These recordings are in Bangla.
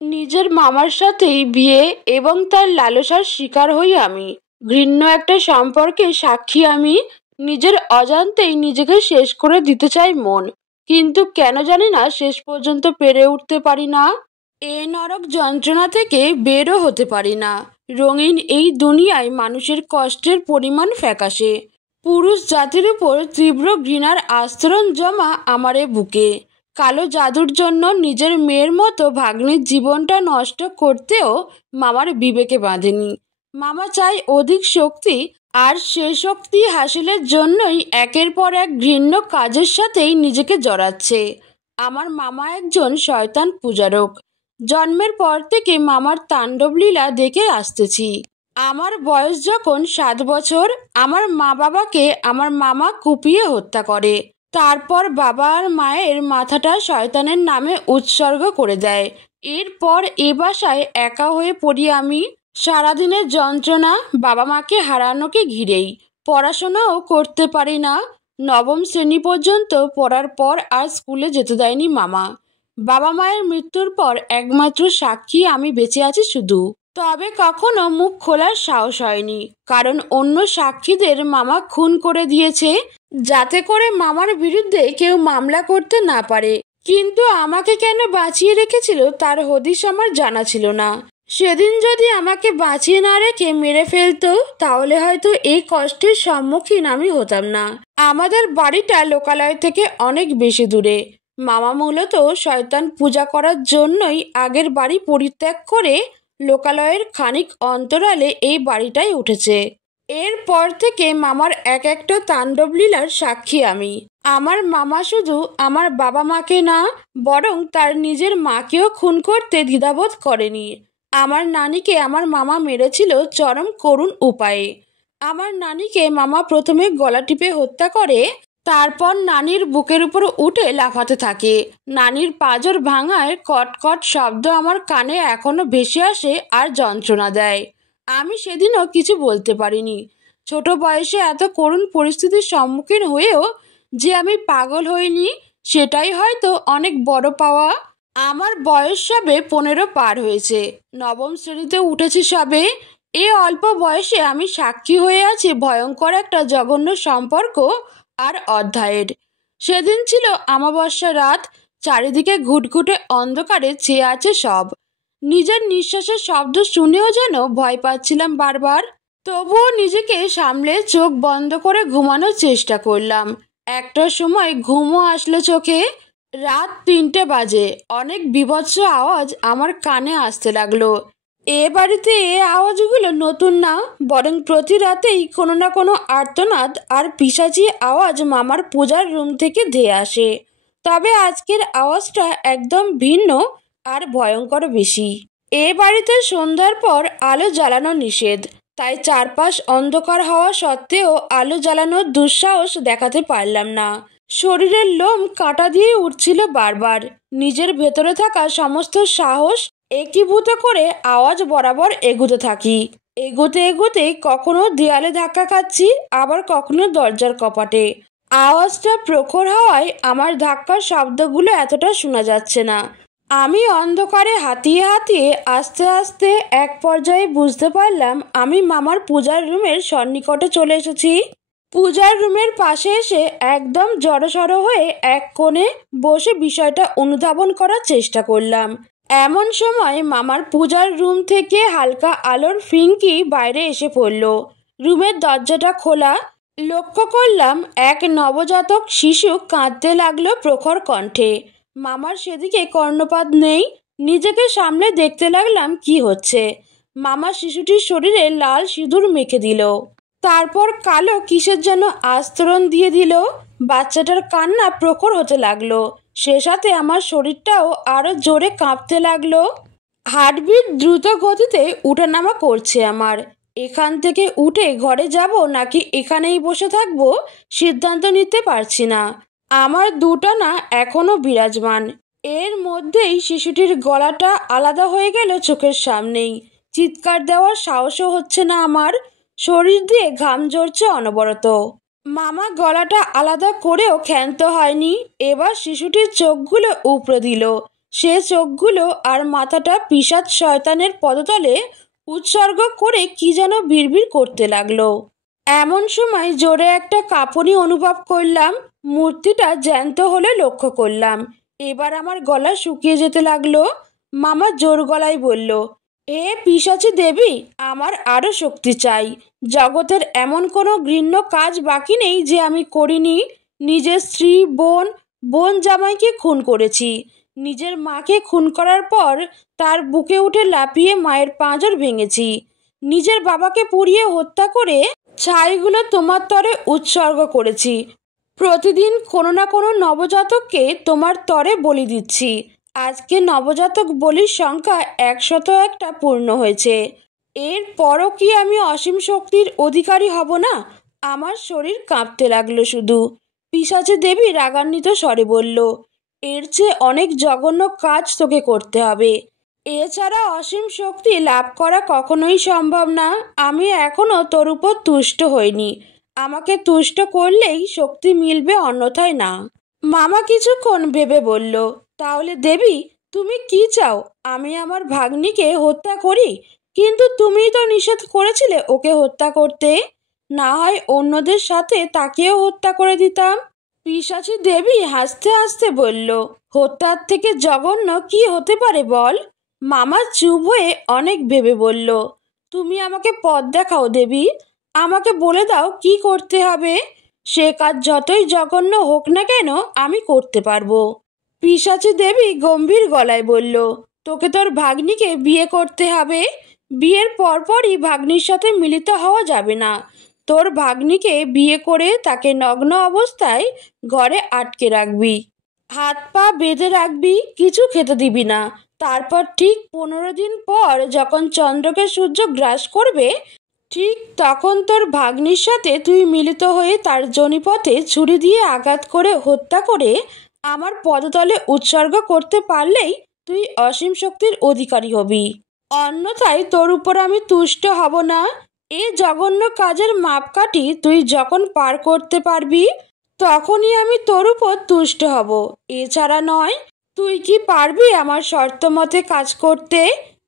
নিজের মামার সাথেই বিয়ে এবং তার লালসার শিকার হই আমি। ঘৃণ্য একটা সম্পর্কে সাক্ষী আমি। নিজের অজান্তেই নিজেকে শেষ করে দিতে চাই মন, কিন্তু কেন জানি না শেষ পর্যন্ত পেরে উঠতে পারি না। এ নরক যন্ত্রণা থেকে বেরও হতে পারি না। রঙিন এই দুনিয়ায় মানুষের কষ্টের পরিমাণ ফ্যাকাশে। পুরুষ জাতির উপর তীব্র ঘৃণার আস্তরণ জমা আমার এ বুকে। কালো জাদুর জন্য নিজের মেয়ের মতো ভাগ্নির জীবনটা নষ্ট করতেও মামার বিবেকে বাঁধেনি। মামা চায় অধিক শক্তি, আর সে শক্তি হাসিলের জন্যই একের পর এক ঘৃণ্য কাজের সাথেই নিজেকে জড়াচ্ছে। আমার মামা একজন শয়তান পূজারক। জন্মের পর থেকে মামার তাণ্ডব লীলা দেখে আসতেছি। আমার বয়স যখন 7 বছর, আমার মা বাবাকে আমার মামা কুপিয়ে হত্যা করে। তারপর বাবা আর মায়ের মাথাটা শয়তানের নামে উৎসর্গ করে দেয়। এরপর এ বাসায় একা হয়ে পড়ি আমি। সারাদিনের যন্ত্রণা বাবা মাকে হারানোকে ঘিরেই। পড়াশোনাও করতে পারি না। 9ম শ্রেণী পর্যন্ত পড়ার পর আর স্কুলে যেতে দেয়নি মামা। বাবা মায়ের মৃত্যুর পর একমাত্র সাক্ষী আমি বেঁচে আছি শুধু। তবে কখনো মুখ খোলার সাহস হয়নি, কারণ অন্য সাক্ষীদের মামা খুন করে দিয়েছে, যাতে করে মামার বিরুদ্ধে কেউ মামলা করতে না পারে। কিন্তু আমাকে কেন বাঁচিয়ে রেখেছিল তার হদিশ আমার জানা ছিল না। সেদিন যদি আমাকে বাঁচিয়ে না রেখে মেরে ফেলতো, তাহলে হয়তো এই কষ্টের সম্মুখীন আমি হতাম না। আমাদের বাড়িটা লোকালয় থেকে অনেক বেশি দূরে। মামা মূলত শয়তান পূজা করার জন্যই আগের বাড়ি পরিত্যাগ করে লোকালয়ের খানিক অন্তরালে এই বাড়িটাই উঠেছে। এরপর থেকে মামার এক একটা তাণ্ডব লীলার সাক্ষী আমি। আমার মামা শুধু আমার বাবা মাকে না, বরং তার নিজের মাকেও খুন করতে দ্বিধাবোধ করেনি। আমার নানিকে আমার মামা মেরেছিল চরম করুণ উপায়ে। আমার নানিকে মামা প্রথমে গলা টিপে হত্যা করে, তারপর নানির বুকের উপর উঠে লাফাতে থাকে। নানির পাঁজর ভাঙায় কটকট শব্দ আমার কানে এখনো ভেসে আসে আর যন্ত্রণা দেয়। আমি সেদিনও কিছু বলতে পারিনি। ছোট বয়সে এত করুণ পরিস্থিতির সম্মুখীন হয়েও যে আমি পাগল হইনি, সেটাই হয়তো অনেক বড় পাওয়া। আমার বয়স সবে 15 পার হয়েছে। 9ম শ্রেণীতে উঠেছি সবে। এ অল্প বয়সে আমি সাক্ষী হয়ে আছি ভয়ঙ্কর একটা জঘন্য সম্পর্ক আর অধ্যায়ের। সেদিন ছিল অমাবস্যা রাত। চারিদিকে ঘুটঘুটে অন্ধকারে চেয়ে আছে সব। নিজের নিঃশ্বাসের শব্দ শুনেও যেন ভয় পাচ্ছিলাম বারবার। তবুও নিজেকে সামলে চোখ বন্ধ করে ঘুমানোর চেষ্টা করলাম। একটার সময় ঘুমও আসলো চোখে। রাত 3টে বাজে। অনেক বীভৎস আওয়াজ আমার কানে আসতে লাগলো। এ বাড়িতে এ আওয়াজগুলো নতুন না, বরং প্রতি রাতেই কোনো না কোনো আর্তনাদ আর পিশাচি আওয়াজ মামার পূজার রুম থেকে ধেয়ে আসে। তবে আজকের আওয়াজটা একদম ভিন্ন আর ভয়ঙ্কর বেশি। এ বাড়িতে সন্ধ্যার পর আলো জ্বালানো নিষেধ, তাই চারপাশ অন্ধকার হওয়া সত্ত্বেও আলো জ্বালানোর দুঃসাহস দেখাতে পারলাম না। শরীরের লোম কাঁটা দিয়ে উঠছিল বারবার। নিজের ভেতরে থাকা সমস্ত সাহস একীভূত করে আওয়াজ বরাবর এগুতে থাকি। এগোতে এগোতে কখনো দেয়ালে ধাক্কা খাচ্ছি, আবার কখনো দরজার কপাটে। আওয়াজটা প্রখর হওয়ায় আমার ধাক্কার শব্দগুলো এতটা শোনা যাচ্ছে না। আমি অন্ধকারে হাতিয়ে হাতিয়ে আস্তে আস্তে এক পর্যায়ে বুঝতে পারলাম আমি মামার পূজার রুমের সন্নিকটে চলে এসেছি। পূজার রুমের পাশে এসে একদম জড়সড় হয়ে এক কোণে বসে বিষয়টা অনুধাবন করার চেষ্টা করলাম। এমন সময় মামার পূজার রুম থেকে হালকা আলোর ফিঙ্কি বাইরে এসে পড়ল। রুমের দরজাটা খোলা। লক্ষ্য করলাম এক নবজাতক শিশু কাঁদতে লাগলো প্রখর কণ্ঠে। মামার সেদিকে কর্ণপাত নেই। নিজেকে সামলে দেখতে লাগলাম কি হচ্ছে। মামা শিশুটির শরীরে লাল সিঁদুর মেখে দিল, তারপর কালো কিসের যেন আস্তরণ দিয়ে দিল। বাচ্চাটার কান্না প্রখর হতে লাগলো। সে সাথে আমার শরীরটাও আরো জোরে কাঁপতে লাগলো। হার্টবিট দ্রুত গতিতে উঠানামা করছে আমার। এখান থেকে উঠে ঘরে যাব নাকি এখানেই বসে থাকবো সিদ্ধান্ত নিতে পারছি না। আমার দুটো না এখনো বিরাজমান। এর মধ্যেই শিশুটির গলাটা আলাদা হয়ে গেল চোখের সামনেই। চিৎকার দেওয়ার সাহসও হচ্ছে না আমার। শরীর দিয়ে ঘাম ঝরছে অনবরত। মামা গলাটা আলাদা করেও ক্ষান্ত হয়নি। এবার শিশুটির চোখগুলো উপড়ে দিল। সে চোখগুলো আর মাথাটা পিশাচ শয়তানের পদতলে উৎসর্গ করে কি যেন বিড়বিড় করতে লাগলো। এমন সময় জোরে একটা কাঁপুনি অনুভব করলাম। মূর্তিটা জ্যান্ত হলে লক্ষ্য করলাম। এবার আমার গলা শুকিয়ে যেতে লাগলো। মামা জোর গলায় বলল, হে পিশাচী দেবী, আমার আরও শক্তি চাই। জগতের এমন কোনো ঘৃণ্য কাজ বাকি নেই যে আমি করিনি। নিজের স্ত্রী, বোন জামাইকে খুন করেছি। নিজের মাকে খুন করার পর তার বুকে উঠে লাফিয়ে মায়ের পাঁজর ভেঙেছি। নিজের বাবাকে পুড়িয়ে হত্যা করে ছাইগুলো তোমার তরে উৎসর্গ করেছি। প্রতিদিন কোনো না কোনো নবজাতককে তোমার তরে বলি দিচ্ছি। আজকে নবজাতক বলির সংখ্যা 101টা পূর্ণ হয়েছে। এর পরও কি আমি অসীম শক্তির অধিকারী হব না? আমার শরীর কাঁপতে লাগলো শুধু। পিশাচী দেবী রাগান্বিত স্বরে বলল, এর চেয়ে অনেক জঘন্য কাজ তোকে করতে হবে। এছাড়া অসীম শক্তি লাভ করা কখনোই সম্ভব না। আমি এখনও তোর উপর তুষ্ট হইনি। আমাকে তুষ্ট করলেই শক্তি মিলবে, অন্যথায় না। মামা কিছুক্ষণ ভেবে বলল, তাহলে দেবী, তুমি কি চাও? আমি আমার ভাগ্নিকে হত্যা করি? কিন্তু তুমিই তো নিষেধ করেছিলে ওকে হত্যা করতে। না হয় অন্যদের সাথে তাকেও হত্যা করে দিতাম। পিশাচী দেবী হাসতে হাসতে বলল, হত্যার থেকে জঘন্য কি হতে পারে বল? মামা চুপ হয়ে অনেক ভেবে বলল, তুমি আমাকে পথ দেখাও দেবী। আমাকে বলে দাও কি করতে হবে। সে কাজ যতই জঘন্য হোক না কেন আমি করতে পারবো। পিশাচী দেবী গম্ভীর গলায় বলল, তোকে তোর ভাগ্নিকে বিয়ে করতে হবে। বিয়ের পরপরই ভাগ্নির সাথে মিলিত হওয়া যাবে না। তোর ভাগ্নিকে বিয়ে করে তাকে নগ্ন অবস্থায় ঘরে আটকে রাখবি, হাত পা বেঁধে রাখবি, কিছু খেতে দিবি না। তারপর ঠিক 15 দিন পর যখন চন্দ্রকে সূর্য গ্রাস করবে, ঠিক তখন তোর ভাগ্নির সাথে তুই মিলিত হয়ে তার যোনিপথে ছুরি দিয়ে আঘাত করে হত্যা করে আমার পদতলে উৎসর্গ করতে পারলেই তুই অসীম শক্তির অধিকারী হবি। অন্যথায় তোর উপর আমি তুষ্ট হব না। এ জঘন্য কাজের মাপকাঠি তুই যখন পার করতে পারবি তখনই আমি তোর উপর তুষ্ট হব, এছাড়া নয়। তুই কি পারবি আমার শর্ত মতে কাজ করতে?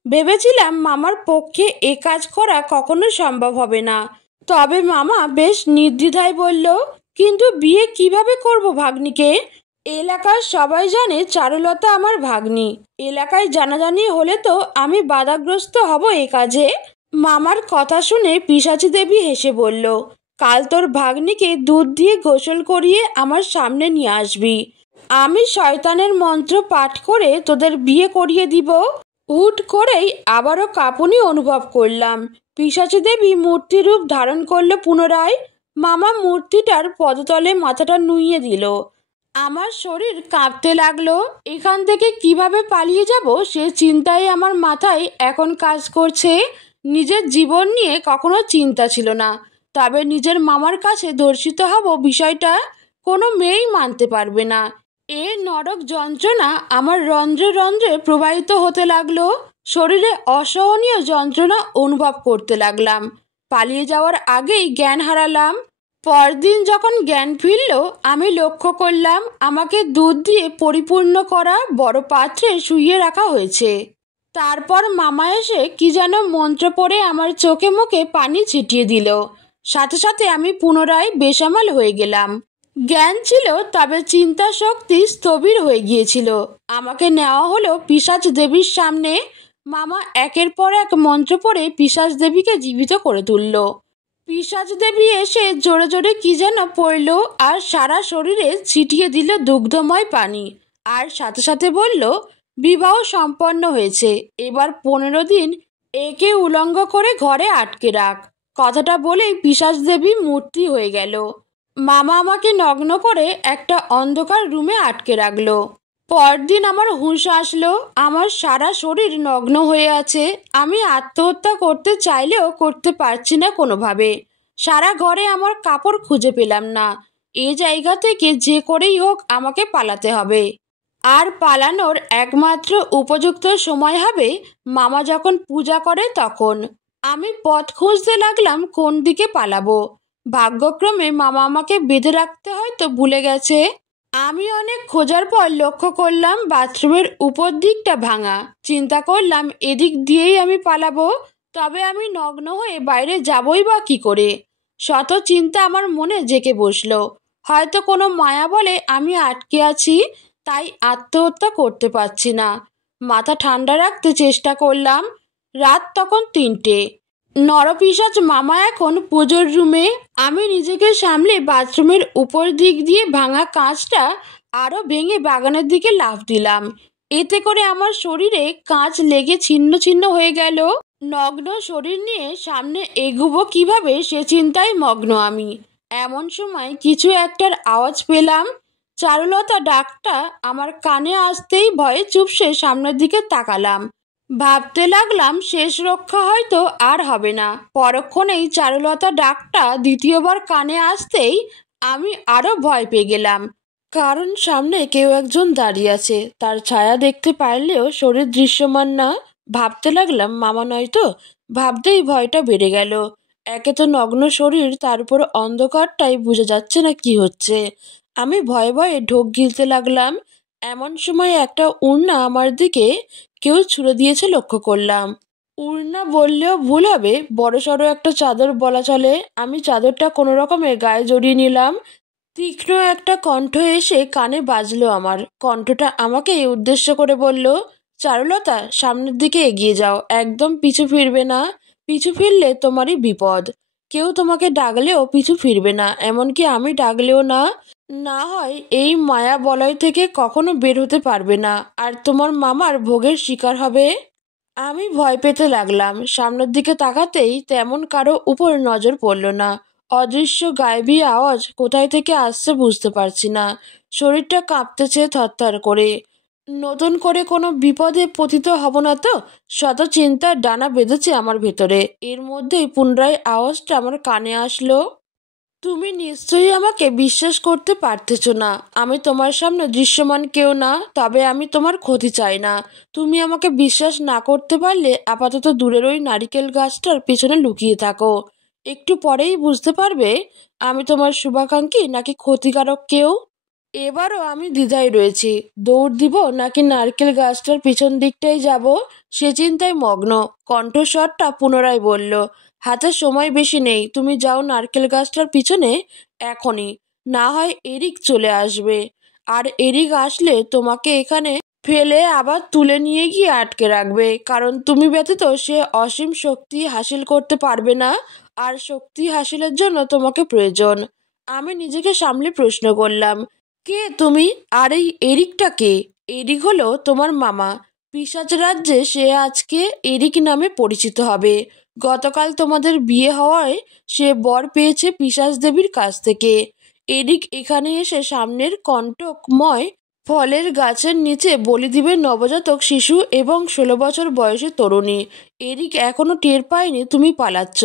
ভেবেছিলাম মামার পক্ষে এ কাজ করা কখনো সম্ভব হবে না। তবে মামা বেশ নির্দ্বিধায় বলল, কিন্তু বিয়ে কিভাবে করব ভাগ্নিকে? এলাকার সবাই জানে চারুলতা আমার ভাগ্নি। এলাকায় জানাজানি হলে তো আমি বাধাগ্রস্ত হব এ কাজে। মামার কথা শুনে পিশাচী দেবী হেসে বলল, কাল তোর ভাগ্নিকে দুধ দিয়ে গোসল করিয়ে আমার সামনে নিয়ে আসবি। আমি শয়তানের মন্ত্র পাঠ করে তোদের বিয়ে করিয়ে দিব। হুট করেই আবারও কাঁপুনি অনুভব করলাম। পিশাচী দেবী মূর্তি রূপ ধারণ করল পুনরায়। মামা মূর্তিটার পদতলে মাথাটা নুইয়ে দিল। আমার শরীর কাঁপতে লাগলো। এখান থেকে কিভাবে পালিয়ে যাব সে চিন্তাই আমার মাথায় এখন কাজ করছে। নিজের জীবন নিয়ে কখনো চিন্তা ছিল না, তবে নিজের মামার কাছে ধর্ষিত হব বিষয়টা কোনো মেয়েই মানতে পারবে না। এ নরক যন্ত্রণা আমার রন্ধ্রে রন্ধ্রে প্রবাহিত হতে লাগলো। শরীরে অসহনীয় যন্ত্রণা অনুভব করতে লাগলাম। পালিয়ে যাওয়ার আগেই জ্ঞান হারালাম। পরদিন যখন জ্ঞান ফিরল, আমি লক্ষ্য করলাম আমাকে দুধ দিয়ে পরিপূর্ণ করা বড় পাত্রে শুইয়ে রাখা হয়েছে। তারপর মামা এসে কি যেন মন্ত্র পড়ে আমার চোখে মুখে পানি ছিটিয়ে দিল। সাথে সাথে আমি পুনরায় বেসামাল হয়ে গেলাম। জ্ঞান ছিল, তবে চিন্তা শক্তি স্থবির হয়ে গিয়েছিল। আমাকে নেওয়া হলো পিশাচ দেবীর সামনে। মামা একের পর এক মন্ত্র পড়ে পিশাচ দেবীকে জীবিত করে তুলল। পিশাচ দেবী এসে জোরে জোরে কি যেন পড়ল আর সারা শরীরে ছিটিয়ে দিল দুগ্ধময় পানি। আর সাথে সাথে বলল, বিবাহ সম্পন্ন হয়েছে, এবার 15 দিন একে উলঙ্গ করে ঘরে আটকে রাখ। কথাটা বলেই পিশাচ দেবী মূর্তি হয়ে গেল। মামা আমাকে নগ্ন করে একটা অন্ধকার রুমে আটকে রাখলো। পরদিন আমার হুঁশ আসলো। আমার সারা শরীর নগ্ন হয়ে আছে। আমি আত্মহত্যা করতে চাইলেও করতে পারছি না কোনোভাবে। সারা ঘরে আমার কাপড় খুঁজে পেলাম না। এ জায়গা থেকে যে করেই হোক আমাকে পালাতে হবে। আর পালানোর একমাত্র উপযুক্ত সময় হবে মামা যখন পূজা করে তখন। আমি পথ খুঁজতে লাগলাম কোন দিকে পালাবো। ভাগ্যক্রমে মামা আমাকে বেঁধে রাখতে হয়তো ভুলে গেছে। আমি অনেক খোঁজার পর লক্ষ্য করলাম বাথরুমের উপর দিকটা ভাঙা। চিন্তা করলাম এদিক দিয়েই আমি পালাবো, তবে আমি নগ্ন হয়ে বাইরে যাবই বা কি করে। শত চিন্তা আমার মনে জেঁকে বসলো। হয়তো কোনো মায়া বলে আমি আটকে আছি, তাই আত্মহত্যা করতে পারছি না। মাথা ঠান্ডা রাখতে চেষ্টা করলাম। রাত তখন 3টে। নরপিশাচ মামা এখন পুজোর রুমে। আমি নিজেকে সামলে বাথরুমের উপর দিক দিয়ে ভাঙা কাঁচটা আরও ভেঙে বাগানের দিকে লাফ দিলাম। এতে করে আমার শরীরে কাঁচ লেগে ছিন্ন ছিন্ন হয়ে গেল। নগ্ন শরীর নিয়ে সামনে এগুবো কিভাবে সে চিন্তায় মগ্ন আমি। এমন সময় কিছু একটার আওয়াজ পেলাম। চারুলতা ডাকটা আমার কানে আসতেই ভয়ে চুপসে সামনের দিকে তাকালাম। ভাবতে লাগলাম শেষ রক্ষা হয়তো আর হবে না। পরক্ষণেই চারুলতা ডাকটা দ্বিতীয়বার কানে আসতেই আমি আরো ভয় পেয়ে গেলাম, কারণ সামনে কেউ একজন দাঁড়িয়ে আছে। তার ছায়া দেখতে পারলেও শরীর দৃশ্যমান না। ভাবতে লাগলাম মামা নয় তো। ভাবতেই ভয়টা বেড়ে গেল। একে তো নগ্ন শরীর, তার উপর অন্ধকারটাই বোঝা যাচ্ছে না কি হচ্ছে। আমি ভয়ে ভয়ে ঢোক গিলতে লাগলাম। এমন সময় একটা উড়না আমার দিকে কেউ ছুঁড়ে দিয়েছে লক্ষ্য করলাম। উড়না বললেও ভুল হবে, বড়সড় একটা চাদর বলা চলে। আমি চাদরটা কোনো রকমে গায়ে জড়িয়ে নিলাম। তীক্ষ্ণ একটা কণ্ঠ এসে কানে বাজলো আমার। কণ্ঠটা আমাকে উদ্দেশ্য করে বলল, চারুলতা, সামনের দিকে এগিয়ে যাও, একদম পিছু ফিরবে না। পিছু ফিরলে তোমারই বিপদ। কেউ তোমাকে ডাকলেও পিছু ফিরবে না, এমনকি আমি ডাকলেও না। না হয় এই মায়া বলয় থেকে কখনো বের হতে পারবে না, আর তোমার মামার ভোগের শিকার হবে। আমি ভয় পেতে লাগলাম। সামনের দিকে তাকাতেই তেমন কারো উপর নজর পড়ল না। অদৃশ্য গায়েবী আওয়াজ কোথায় থেকে আসছে বুঝতে পারছি না। শরীরটা কাঁপতেছে থরথর করে। নতুন করে কোনো বিপদে পতিত হব না তো? শত চিন্তার ডানা বেঁধেছে আমার ভেতরে। এর মধ্যেই পুনরায় আওয়াজটা আমার কানে আসলো। তুমি নিশ্চয়ই আমাকে বিশ্বাস করতে পারতেছ না। আমি তোমার সামনে দৃশ্যমান কেউ না, তবে আমি তোমার ক্ষতি চাই না। তুমি আমাকে বিশ্বাস না করতে পারলে আপাতত দূরের ওই নারিকেল গাছটার পেছনে লুকিয়ে থাকো। একটু পরেই বুঝতে পারবে আমি তোমার শুভাকাঙ্ক্ষী নাকি ক্ষতিকারক কেউ। এবারও আমি দ্বিধায় রয়েছি, দৌড় দিব নাকি নারকেল গাছটার পিছন দিকটাই যাব, সে চিন্তায় মগ্ন। কণ্ঠস্বরটা পুনরায় বলল, হাতে সময় বেশি নেই, তুমি যাও নারকেল গাছটার পিছনে এখনই, না হয় এরিক চলে আসবে। আর এরিক আসলে তোমাকে এখানে ফেলে আবার তুলে নিয়ে গিয়ে আটকে রাখবে, কারণ তুমি ব্যতীত সে অসীম শক্তি হাসিল করতে পারবে না, আর শক্তি হাসিলের জন্য তোমাকে প্রয়োজন। আমি নিজেকে সামলে প্রশ্ন করলাম, কে তুমি? আর এই এরিকটা কে? এরিক হলো তোমার মামা। পিশাচ রাজ্যে সে আজকে এরিক নামে পরিচিত হবে। গতকাল তোমাদের বিয়ে হওয়ায় সে বর পেয়েছে পিশাচ দেবীর কাছ থেকে। এরিক এখানে এসে সামনের কণ্টকময় ফলের গাছের নিচে বলি দিবে নবজাতক শিশু এবং 16 বছর বয়সী তরুণী। এরিক এখনো টের পায়নি তুমি পালাচ্ছ।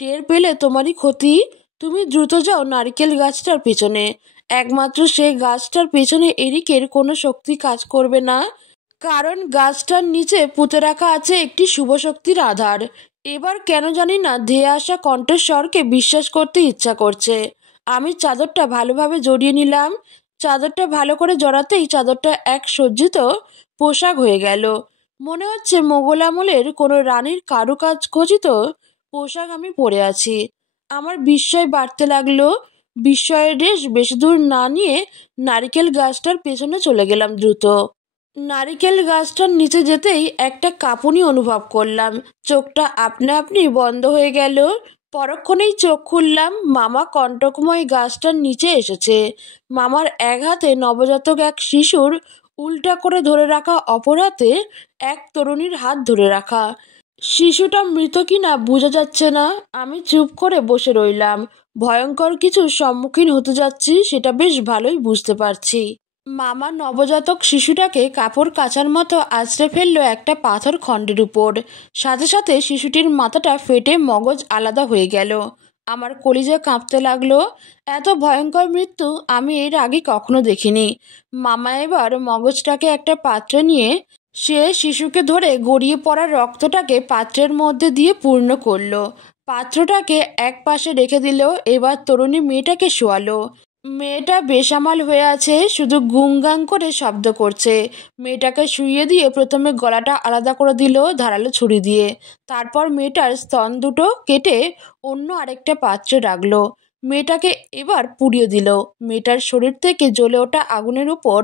টের পেলে তোমারই ক্ষতি। তুমি দ্রুত যাও নারকেল গাছটার পিছনে। একমাত্র সেই গাছটার পেছনে এরিকের কোনো শক্তি কাজ করবে না, কারণ গাছটার নিচে পুঁতে রাখা আছে একটি শুভ শক্তির আধার। এবার কেন জানি না ধেয়ে আসা কণ্ঠস্বরকে বিশ্বাস করতে ইচ্ছা করছে। আমি চাদরটা ভালোভাবে জড়িয়ে নিলাম। চাদরটা ভালো করে জড়াতেই চাদরটা এক সজ্জিত পোশাক হয়ে গেল। মনে হচ্ছে মোগল আমলের কোনো রানীর কারুকাজ খচিত পোশাক আমি পরে আছি। আমার বিস্ময় বাড়তে লাগলো। বিস্ময়ের রেশ বেশি দূর না নিয়ে নারিকেল গাছটার পেছনে চলে গেলাম দ্রুত। নারিকেল গাছটার নিচে যেতেই একটা কাঁপুনি অনুভব করলাম। চোখটা আপনা আপনি বন্ধ হয়ে গেল। পরক্ষণেই চোখ খুললাম। মামা কণ্টকময় গাছটার নিচে এসেছে। মামার এক হাতে নবজাতক এক শিশুর উল্টা করে ধরে রাখা, অপর হাতে এক তরুণীর হাত ধরে রাখা। শিশুটা মৃত কিনা বোঝা যাচ্ছে না। আমি চুপ করে বসে রইলাম। ভয়ঙ্কর কিছু সম্মুখীন হতে যাচ্ছি সেটা বেশ ভালোই বুঝতে পারছি। মামা নবজাতক শিশুটাকে কাপড় কাচার মতো আছড়ে ফেললো একটা পাথর খণ্ডের উপর। সাথে সাথে শিশুটির মাথাটা ফেটে মগজ আলাদা হয়ে গেল। আমার কলিজা কাঁপতে লাগলো। এত ভয়ঙ্কর মৃত্যু আমি এর আগে কখনো দেখিনি। মামা এবার মগজটাকে একটা পাত্রে নিয়ে সে শিশুকে ধরে গড়িয়ে পড়া রক্তটাকে পাত্রের মধ্যে দিয়ে পূর্ণ করলো। পাত্রটাকে এক পাশে রেখে দিল। এবার তরুণী মেয়েটাকে শোয়ালো। মেয়েটা বেসামাল হয়ে আছে, শুধু গুংগাং করে শব্দ করছে। মেয়েটাকে শুইয়ে দিয়ে প্রথমে গলাটা আলাদা করে দিল ধারালো ছুরি দিয়ে। তারপর মেয়েটার স্তন দুটো কেটে অন্য আরেকটা পাত্রে রাখলো। মেয়েটাকে এবার পুড়িয়ে দিল। মেয়েটার শরীর থেকে জ্বলে ওঠা আগুনের উপর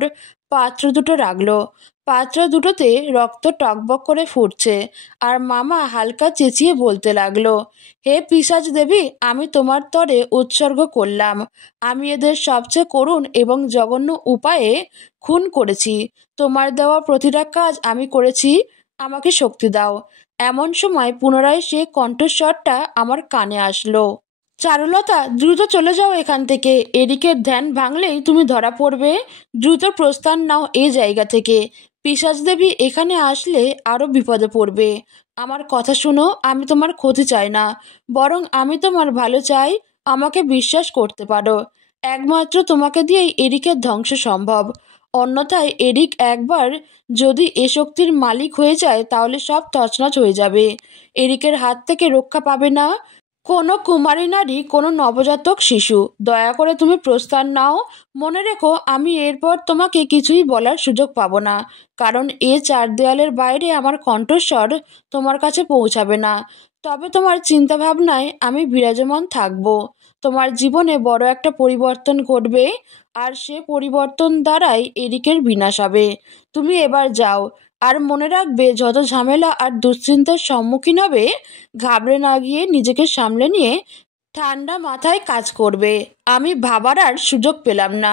পাত্র দুটো রাখলো। পাত্র দুটোতে রক্ত টকবক করে ফুটছে। আর মামা হালকা চেঁচিয়ে বলতে লাগলো, হে পিশাচ দেবী, আমি তোমার তরে উৎসর্গ করলাম। আমি এদের সবচেয়ে করুণ এবং জঘন্য উপায়ে খুন করেছি। তোমার দেওয়া প্রতিটা কাজ আমি করেছি। আমাকে শক্তি দাও। এমন সময় পুনরায় সে কণ্ঠস্বরটা আমার কানে আসলো, চারুলতা, দ্রুত চলে যাও এখান থেকে। এরিকের ধ্যান ভাঙলেই তুমি ধরা পড়বে। দ্রুত প্রস্থান নাও এই জায়গা থেকে। পিশাচ দেবী এখানে আসলে আরও বিপদে পড়বে। আমার কথা শোনো, আমি তোমার ক্ষতি চাই না, বরং আমি তোমার ভালো চাই। আমাকে বিশ্বাস করতে পারো। একমাত্র তোমাকে দিয়েই এরিকের ধ্বংস সম্ভব। অন্যথায় এরিক একবার যদি এ শক্তির মালিক হয়ে যায় তাহলে সব তছনছ হয়ে যাবে। এরিকের হাত থেকে রক্ষা পাবে না কোনো কুমারী নারী, কোনো নবজাতক শিশু। দয়া করে তুমি প্রস্থান নাও। মনে রেখো, আমি এরপর তোমাকে কিছুই বলার সুযোগ পাবো না, কারণ এ চার দেয়ালের বাইরে আমার কণ্ঠস্বর তোমার কাছে পৌঁছাবে না। তবে তোমার চিন্তাভাবনায় আমি বিরাজমান থাকব। তোমার জীবনে বড় একটা পরিবর্তন ঘটবে, আর সে পরিবর্তন দ্বারাই এরিকের বিনাশ হবে। তুমি এবার যাও। আর মনে রাখবে, যত ঝামেলা আর দুশ্চিন্তার সম্মুখীন হবে, ঘাবড়ে না গিয়ে নিজেকে সামলে নিয়ে ঠান্ডা মাথায় কাজ করবে। আমি ভাবার আর সুযোগ পেলাম না।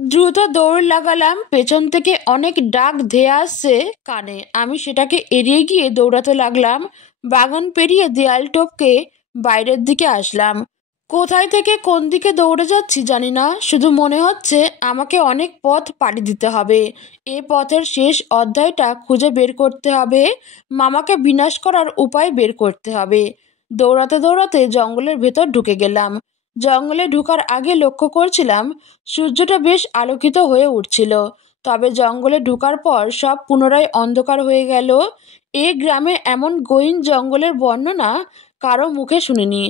দ্রুত দৌড় লাগালাম। পেছন থেকে অনেক ডাক ধেয়ে আসছে কানে। আমি সেটাকে এড়িয়ে গিয়ে দৌড়াতে লাগলাম। বাগান পেরিয়ে দেয়াল টপকে বাইরের দিকে আসলাম। কোথায় থেকে কোন দিকে দৌড়ে যাচ্ছি জানি না, শুধু মনে হচ্ছে আমাকে অনেক পথ পাড়ি দিতে হবে। এ পথের শেষ অধ্যায়টা খুঁজে বের করতে হবে। মামাকে বিনাশ করার উপায় বের করতে হবে। দৌড়াতে দৌড়াতে জঙ্গলের ভেতর ঢুকে গেলাম। জঙ্গলে ঢুকার আগে লক্ষ্য করছিলাম সূর্যটা বেশ আলোকিত হয়ে উঠছিল। তবে জঙ্গলে ঢুকার পর সব পুনরায় অন্ধকার হয়ে গেল। এ গ্রামে এমন গহীন জঙ্গলের বর্ণনা কারো মুখে শুনিনি।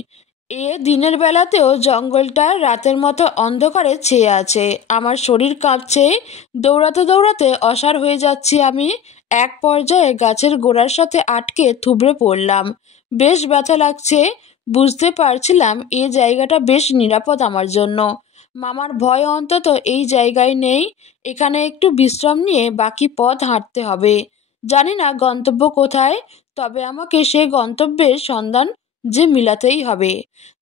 এ দিনের বেলাতেও জঙ্গলটা রাতের মতো অন্ধকারে ছেয়ে আছে। আমার শরীর কাঁপছে। দৌড়াতে দৌড়াতে অসাড় হয়ে যাচ্ছি আমি। এক পর্যায়ে গাছের গোড়ার সাথে আটকে থুবড়ে পড়লাম। বেশ ব্যথা লাগছে। বুঝতে পারছিলাম এ জায়গাটা বেশ নিরাপদ আমার জন্য। মামার ভয় অন্তত এই জায়গায় নেই। এখানে একটু বিশ্রাম নিয়ে বাকি পথ হাঁটতে হবে। জানি না গন্তব্য কোথায়, তবে আমাকে সে গন্তব্যের সন্ধান যে মিলাতেই হবে।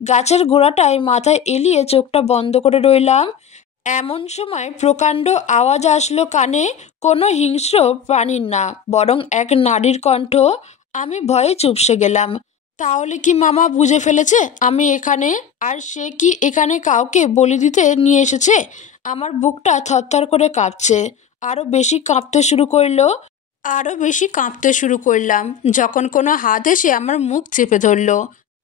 গাছের গোড়াটায় মাথায় এলিয়ে চোখটা বন্ধ করে রইলাম। এমন সময় প্রকাণ্ড আওয়াজ আসলো কানে। কোনো হিংস্র প্রাণীর না, বরং এক নারীর কণ্ঠ। আমি ভয়ে চুপসে গেলাম। তাহলে কি মামা বুঝে ফেলেছে আমি এখানে? আর সে কি এখানে কাউকে বলি দিতে নিয়ে এসেছে? আমার বুকটা থরথর করে কাঁপছে। আরো বেশি কাঁপতে শুরু করলো। আরও বেশি কাঁপতে শুরু করলাম যখন কোনো হাত এসে আমার মুখ চেপে ধরলো।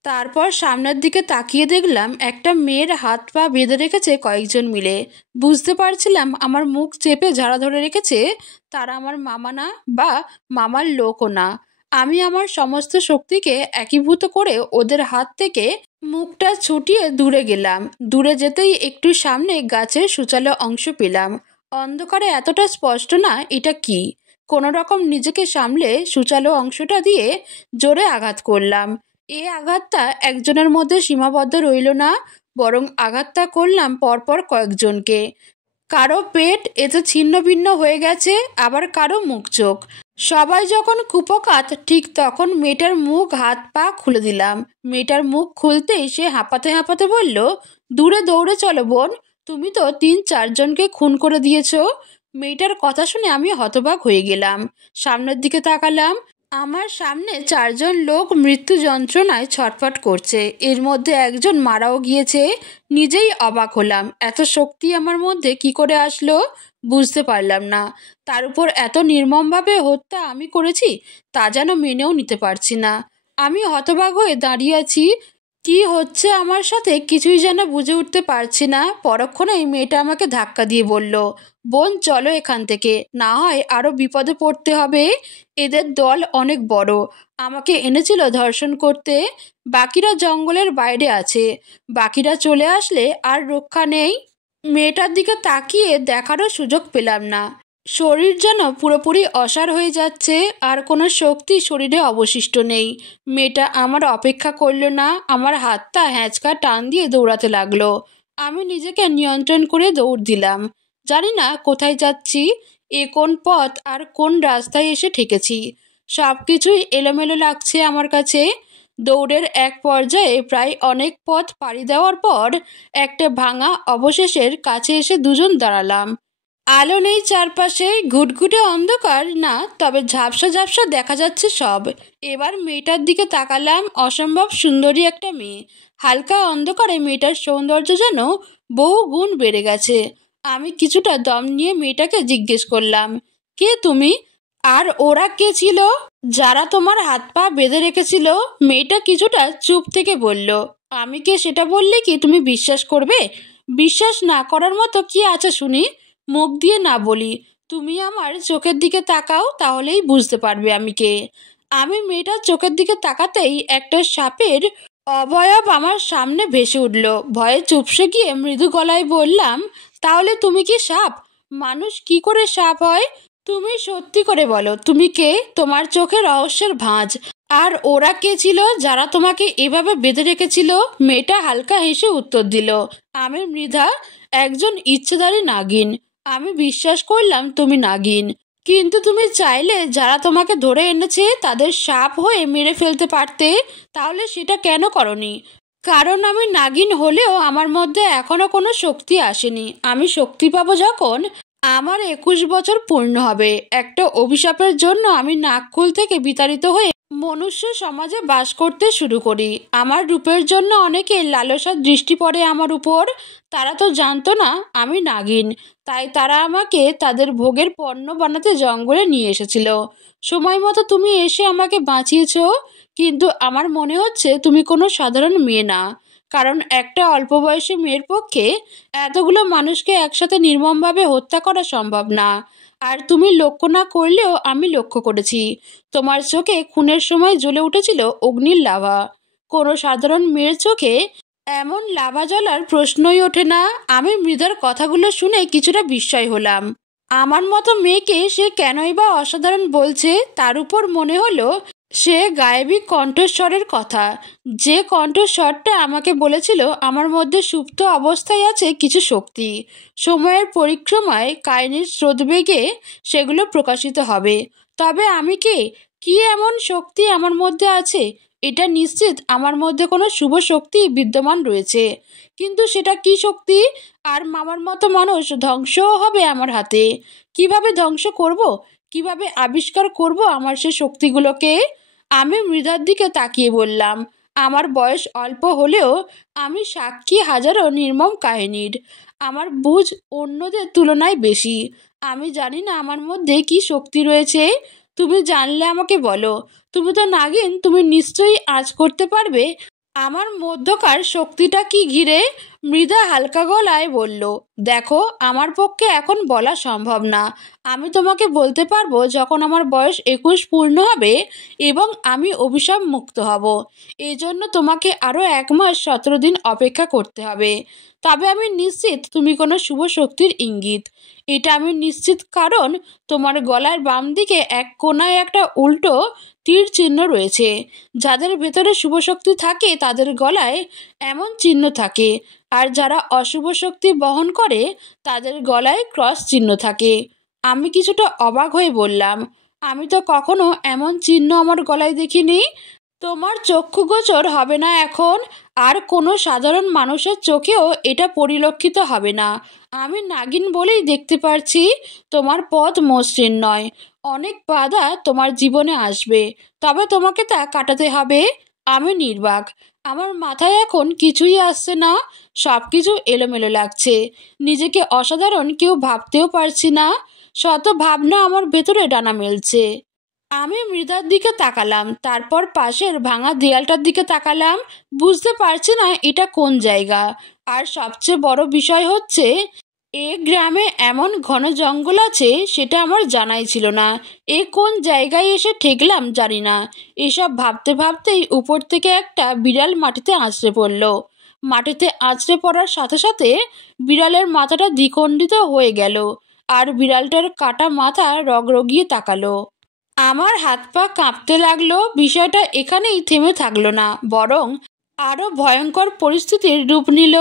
তারপর সামনের দিকে তাকিয়ে দেখলাম একটা মেয়ের হাত পা বেঁধে রেখেছে কয়েকজন মিলে। বুঝতে পারছিলাম আমার মুখ চেপে যারা ধরে রেখেছে তারা আমার মামা না, বা মামার লোকও না। আমি আমার সমস্ত শক্তিকে একীভূত করে ওদের হাত থেকে মুখটা ছুটিয়ে দূরে গেলাম। দূরে যেতেই একটু সামনে গাছের সূচালো অংশ পেলাম। অন্ধকারে এতটা স্পষ্ট না এটা কি। কোনো রকম নিজেকে সামলে সূচালো অংশটা দিয়ে জোরে আঘাত করলাম। এ আঘাতটা একজনের মধ্যে সীমাবদ্ধ রইল না, বরং আঘাতটা করলাম পরপর কয়েকজনকে। কারো পেট এতে ছিন্ন ভিন্ন হয়ে গেছে, আবার কারো মুখ চোখ। সবাই যখন কুপকাত, ঠিক তখন মেয়েটার মুখ হাত পা খুলে দিলাম। মেয়েটার মুখ খুলতেই সে হাঁপাতে হাঁপাতে বলল, দূরে দৌড়ে চলো বোন, তুমি তো ৩-৪ জনকে খুন করে দিয়েছো। মেয়েটার কথা শুনে আমি হতবাক হয়ে গেলাম। সামনের দিকে তাকালাম। আমার সামনে ৪ জন লোক মৃত্যু যন্ত্রণায় ছটফট করছে। এর মধ্যে একজন মারাও গিয়েছে। নিজেই অবাক হলাম, এত শক্তি আমার মধ্যে কি করে আসলো বুঝতে পারলাম না। তার উপর এত নির্মমভাবে হত্যা আমি করেছি তা যেন মেনেও নিতে পারছি না। আমি হতবাক হয়ে দাঁড়িয়ে আছি। কি হচ্ছে আমার সাথে কিছুই যেন বুঝে উঠতে পারছি না। পরক্ষণেই মেয়েটা আমাকে ধাক্কা দিয়ে বলল, বোন চলো এখান থেকে, না হয় আরও বিপদে পড়তে হবে। এদের দল অনেক বড়। আমাকে এনেছিল ধর্ষণ করতে। বাকিরা জঙ্গলের বাইরে আছে। বাকিরা চলে আসলে আর রক্ষা নেই। মেয়েটার দিকে তাকিয়ে দেখারও সুযোগ পেলাম না। শরীর যেন পুরোপুরি অসাড় হয়ে যাচ্ছে, আর কোনো শক্তি শরীরে অবশিষ্ট নেই। মেয়েটা আমার অপেক্ষা করলো না, আমার হাতটা হ্যাঁচকা টান দিয়ে দৌড়াতে লাগলো। আমি নিজেকে নিয়ন্ত্রণ করে দৌড় দিলাম। জানি না কোথায় যাচ্ছি, এ কোন পথ আর কোন রাস্তায় এসে ঠেকেছি। সব কিছুই এলোমেলো লাগছে আমার কাছে। দৌড়ের এক পর্যায়ে প্রায় অনেক পথ পাড়ি দেওয়ার পর একটা ভাঙা অবশেষের কাছে এসে দুজন দাঁড়ালাম। আলো নেই চারপাশে, ঘুটঘুটে অন্ধকার না, তবে ঝাপসা ঝাপসা দেখা যাচ্ছে সব। এবার মেয়েটার দিকে তাকালাম। অসম্ভব সুন্দরী একটা মেয়ে। হালকা অন্ধকারে মেয়েটার সৌন্দর্য যেন বহু গুণ বেড়ে গেছে। আমি কিছুটা দম নিয়ে মেয়েটাকে জিজ্ঞেস করলাম, কে তুমি? আর ওরা কে ছিল যারা তোমার হাত পা বেঁধে রেখেছিল? মেয়েটা কিছুটা চুপ থেকে বলল, আমি কে সেটা বললে কি তুমি বিশ্বাস করবে? বিশ্বাস না করার মতো কি আছে শুনি? মুখ দিয়ে না বলি, তুমি আমার চোখের দিকে তাকাও, তাহলেই বুঝতে পারবে আমি কে। আমি মেয়েটার চোখের দিকে তাকাতেই একটা সাপের অবয়ব আমার সামনে ভেসে উঠল। ভয়ে চুপসে গিয়ে মৃদু গলায় বললাম, তাহলে তুমি কি সাপ? মানুষ কি করে সাপ হয়? তুমি সত্যি করে বলো, তুমি কে? তোমার চোখে রহস্যের ভাঁজ। আর ওরা কে ছিল যারা তোমাকে এভাবে বেঁধে রেখেছিল? মেয়েটা হালকা হেসে উত্তর দিল, আমি মৃধা, একজন ইচ্ছেধারী নাগিন। আমি বিশ্বাস করলাম তুমি নাগিন, কিন্তু তুমি চাইলে যারা তোমাকে ধরে এনেছে তাদের সাপ হয়ে মেরে ফেলতে পারতে। তাহলে সেটা কেন করনি? কারণ আমি নাগিন হলেও আমার মধ্যে এখনো কোনো শক্তি আসেনি। আমি শক্তি পাবো যখন আমার 21 বছর পূর্ণ হবে। একটা অভিশাপের জন্য আমি নাগকুল থেকে বিতাড়িত হয়ে মনুষ্য সমাজে বাস করতে শুরু করি। আমার রূপের জন্য অনেকে লালসার দৃষ্টি পড়ে আমার উপর। তারা তো জানতো না আমি নাগিন, তাই তারা আমাকে তাদের ভোগের পণ্য বানাতে জঙ্গলে নিয়ে এসেছিল। সময় মতো তুমি এসে আমাকে বাঁচিয়েছো, কিন্তু আমার মনে হচ্ছে তুমি কোনো সাধারণ মেয়ে না। কারণ একটা অল্প বয়সী মেয়ের পক্ষে এতগুলো মানুষকে একসাথে নির্মমভাবে হত্যা করা সম্ভব না। আর তুমি লক্ষ্য না করলেও আমি লক্ষ্য করেছি, তোমার চোখে খুনের সময় জ্বলে উঠেছিল অগ্নির লাভা। কোনো সাধারণ মেয়ের চোখে এমন লাভা জ্বলার প্রশ্নই ওঠে না। আমি মৃধার কথাগুলো শুনে কিছুটা বিস্ময় হলাম। আমার মতো মেয়েকে সে কেনই বা অসাধারণ বলছে? তার উপর মনে হলো সে গায়েবী কণ্ঠস্বরের কথা, যে কণ্ঠস্বরটা আমাকে বলেছিল আমার মধ্যে সুপ্ত অবস্থায় আছে কিছু শক্তি। সময়ের পরিক্রমায় কাহিনীর স্রোতবেগে সেগুলো প্রকাশিত হবে। তবে আমি কে? কি এমন শক্তি আমার মধ্যে আছে? এটা নিশ্চিত আমার মধ্যে কোনো শুভ শক্তি বিদ্যমান রয়েছে, কিন্তু সেটা কি শক্তি? আর মামার মতো মানুষ ধ্বংসও হবে আমার হাতে। কিভাবে ধ্বংস করব? কিভাবে আবিষ্কার করব আমার সে শক্তিগুলোকে? আমি মৃধার দিকে তাকিয়ে বললাম, আমার বয়স অল্প হলেও আমি সাক্ষী হাজারো নির্মম কাহিনীর। আমার বুঝ অন্যদের তুলনায় বেশি। আমি জানি না আমার মধ্যে কি শক্তি রয়েছে। তুমি জানলে আমাকে বলো। তুমি তো নাগিন, তুমি নিশ্চয়ই আঁচ করতে পারবে আমার মধ্যকার শক্তিটা কি ঘিরে। মৃধা হালকা গলায় বলল, দেখো, আমার পক্ষে এখন বলা সম্ভব না। আমি তোমাকে বলতে পারবো যখন আমার বয়স 21 পূর্ণ হবে এবং আমি অভিশাপ মুক্ত হব। এই জন্য তোমাকে আরও 1 মাস 17 দিন অপেক্ষা করতে হবে। তবে আমি নিশ্চিত তুমি কোনো শুভ শক্তির ইঙ্গিত। এটা আমি নিশ্চিত কারণ তোমার গলার বাম দিকে এক কোণায় একটা উল্টো তীর চিহ্ন রয়েছে। যাদের ভেতরে শুভ শক্তি থাকে তাদের গলায় এমন চিহ্ন থাকে, আর যারা অশুভ শক্তি বহন করে তাদের গলায় ক্রস চিহ্ন থাকে। আমি কিছুটা অবাক হয়ে বললাম, আমি তো কখনো এমন চিহ্ন আমার গলায় দেখিনি। তোমার চক্ষুগোচর হবে না এখন, আর কোনো সাধারণ মানুষের চোখেও এটা পরিলক্ষিত হবে না। আমি নাগিন বলেই দেখতে পারছি তোমার পথ মসৃণ নয়। অনেক বাধা তোমার জীবনে আসবে, তবে তোমাকে তা কাটাতে হবে। আমি নির্বাক, আমার মাথায় এখন কিছুই আসছে না। সব কিছু এলোমেলো লাগছে। নিজেকে অসাধারণ কেউ ভাবতেও পারছি না। শত ভাবনা আমার ভেতরে ডানা মেলছে। আমি মৃধার দিকে তাকালাম, তারপর পাশের ভাঙা দেয়ালটার দিকে তাকালাম। বুঝতে পারছি না এটা কোন জায়গা। আর সবচেয়ে বড় বিষয় হচ্ছে এ গ্রামে এমন ঘন জঙ্গল আছে সেটা আমার জানাই ছিল না। এ কোন জায়গায় এসে ঠেকলাম জানি না। এসব ভাবতে ভাবতেই উপর থেকে একটা বিড়াল মাটিতে আছড়ে পড়ল। মাটিতে আছড়ে পড়ার সাথে সাথে বিড়ালের মাথাটা দ্বিখণ্ডিত হয়ে গেল আর বিড়ালটার কাটা মাথা রগরগিয়ে তাকালো। আমার হাত পা কাঁপতে লাগলো। বিষয়টা এখানেই থেমে থাকলো না, বরং আরো ভয়ঙ্কর পরিস্থিতির রূপ নিল।